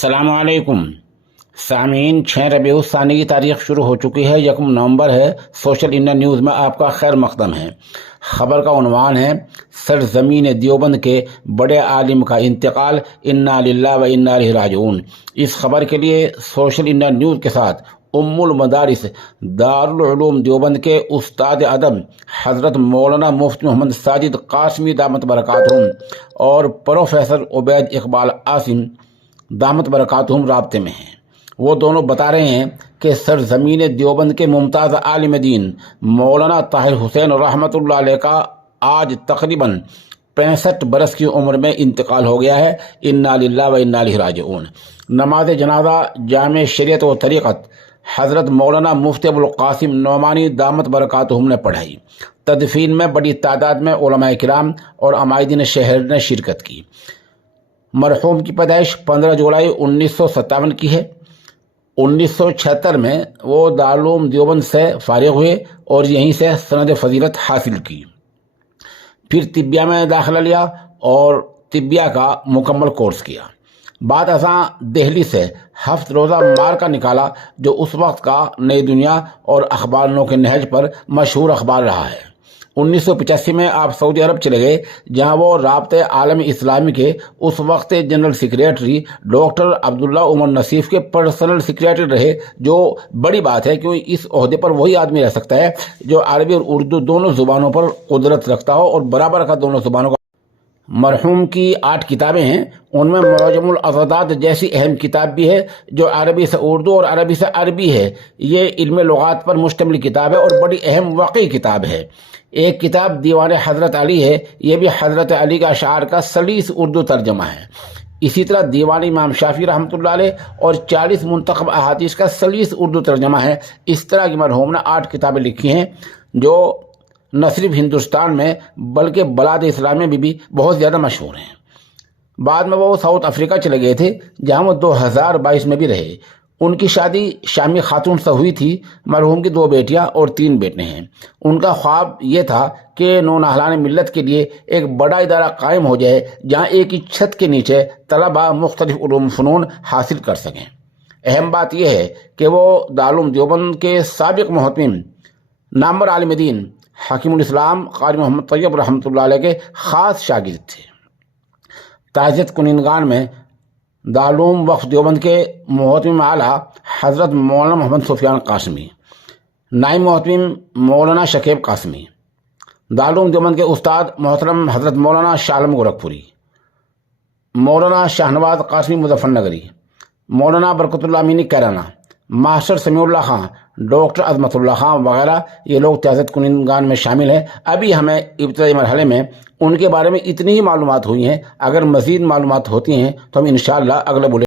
अस्सलामु अलैकुम सामीन। 6 रबीउल सानी की तारीख शुरू हो चुकी है। 1 नवंबर है। सोशल इंडिया न्यूज़ में आपका खैर मकदम है। खबर का उन्वान है, सरजमीन देवबंद के बड़े आलिम का इंतकाल, इन्ना लिल्लाहि व इन्ना इलैहि राजिऊन। इस खबर के लिए सोशल इंडिया न्यूज़ के साथ उम्मुल मदारिस दारुल उलूम देवबंद के उस्ताद अदब हज़रत मौलाना मुफ्ती मोहम्मद साजिद कासमी दामत बरकातुहुम और प्रोफेसर उबैद इकबाल आसिम दामत बरकातुहुम राब्ते में हैं। वो दोनों बता रहे हैं कि सरजमीन देवबंद के मुमताज़ आलिम दीन मौलाना ताहिर हुसैन रहमतुल्लाह अलैह का आज तकरीबन 65 बरस की उम्र में इंतकाल हो गया है। इन्ना लिल्लाहि व इन्ना इलैहि राजिऊन। नमाज जनाजा जामे शरीयत व तरीक़त हज़रत मौलाना मुफ्ती अबुल कासिम नौमानी दामत बरकातुहुम ने पढ़ाई। तदफीन में बड़ी तादाद में उलमाए किराम और अमायदीन शहर ने शिरकत की। मरहूम की पैदाइश 15 जुलाई 1957 की है। 1976 में वो दारुल उलूम देवबंद से फारिग हुए और यहीं से सनद फजीलत हासिल की। फिर तिब्बिया में दाखिला लिया और तिब्बिया का मुकम्मल कोर्स किया। बाद असां दिल्ली से हफ्त रोज़ा मार्का निकाला, जो उस वक्त का नई दुनिया और अखबारों के नहज पर मशहूर अखबार रहा है। 1985 में आप सऊदी अरब चले गए, जहां वो राब्ते आलम इस्लामी के उस वक्त general secretary doctor Abdullah Omar Naseef के पर्सनल सेक्रेटरी रहे, जो बड़ी बात है क्योंकि इस ओहदे पर वही आदमी रह सकता है जो अरबी और उर्दू दोनों जुबानों पर कुदरत रखता हो और बराबर का दोनों जुबानों का। मरहूम की 8 किताबें हैं। उनमें मुअज्जमुल अज़दाद जैसी अहम किताब भी है, जो अरबी से उर्दू और अरबी से अरबी है। ये इल्म लुगात पर मुश्तमिल किताब है और बड़ी अहम वाकई किताब है। एक किताब दीवान हज़रत अली है, ये भी हज़रत अली का अशार का सलीस उर्दू तर्जमा है। इसी तरह दीवान इमाम शाफी रहमतुल्लाह अलैह और 40 मुंतखब अहादीस का सलीस उर्दू तर्जमा है। इस तरह की मरहूम ने 8 किताबें लिखी हैं, जो न सिर्फ हिंदुस्तान में बल्कि बलाद इस्लाम में भी बहुत ज़्यादा मशहूर हैं। बाद में वो साउथ अफ्रीका चले गए थे, जहाँ वो 2022 में भी रहे। उनकी शादी शामी खातून से हुई थी। मरहूम की 2 बेटियां और 3 बेटे हैं। उनका ख्वाब ये था कि नौनहलान मिल्लत के लिए एक बड़ा इदारा कायम हो जाए, जहाँ एक ही छत के नीचे तलबा मुख्तलिफ उलूम फ़नून हासिल कर सकें। अहम बात यह है कि वो दारुल उलूम देवबंद के साबिक मुहतमिम नामवर आलिम दीन हकीमुल इस्लाम क़ारी मोहम्मद तैयब रहमतुल्लाह अलैह के ख़ास शागिर्द थे। ताज़ियत कुनिनगान में दारुल उलूम वक्फ देवबंद के मुहतमिम आला हज़रत मौलाना मोहम्मद सुफियान कासमी, नाइब मुहतमिम मौलाना शकीब कासमी, दारुल उलूम देवबंद के उस्ताद मोहतरम हज़रत मौलाना शाह आलम गोरखपुरी, मौलाना शाहनवाज कासमी मुज़फ्फरनगरी, मौलाना बरकतुल्लाह अमीनी कैराना, मास्टर समीउल्लाह खां, डॉक्टर अज़मतुल्लाह खां वगैरह, ये लोग ताज़ियत कुनिनगान में शामिल हैं। अभी हमें इब्तिदाई मरहले में उनके बारे में इतनी ही मालूमात हुई हैं। अगर मज़ीद मालूमात होती हैं तो हम इंशाअल्लाह अगले